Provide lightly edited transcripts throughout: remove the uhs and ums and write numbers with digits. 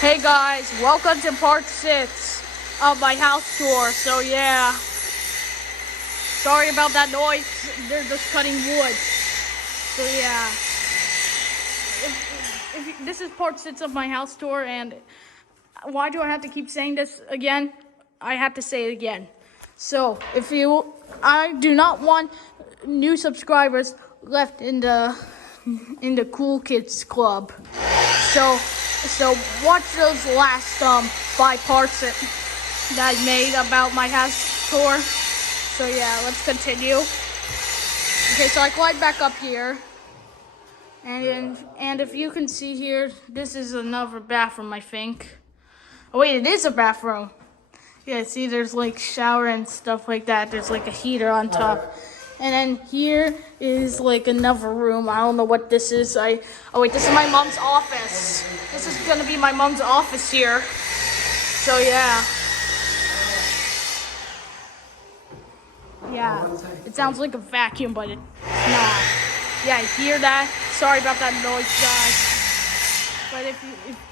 Hey guys, welcome to part 6 of my house tour. So yeah, sorry about that noise. They're just cutting wood. So yeah, this is part 6 of my house tour, and why do I have to keep saying this again? I have to say it again. So I do not want new subscribers left in the Cool Kids Club. So watch those last 5 parts that I made about my house tour. So yeah, let's continue. Okay, so I climbed back up here, and if you can see here, this is another bathroom, I think. Oh wait, it is a bathroom. Yeah, see, there's like shower and stuff like that. There's like a heater on top. And then here is like another room. I don't know what this is. Oh wait, this is my mom's office. This is gonna be my mom's office here. So yeah. Yeah, it sounds like a vacuum, but it's not. Yeah, hear that? Sorry about that noise, guys.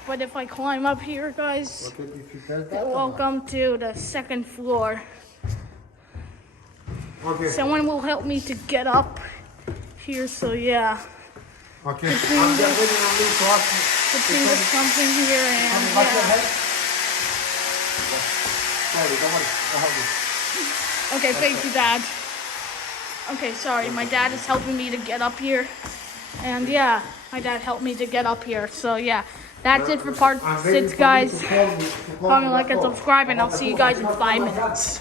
But if I climb up here, guys, welcome to the 2nd floor. Okay. Someone will help me to get up here, so yeah. Okay. Between the something here and yeah. Okay, thank you, Dad. Okay, sorry, my dad is helping me to get up here. And yeah, my dad helped me to get up here. So yeah, that's it for part 6, guys. Comment, like, and subscribe, and I'll see you guys in 5 minutes.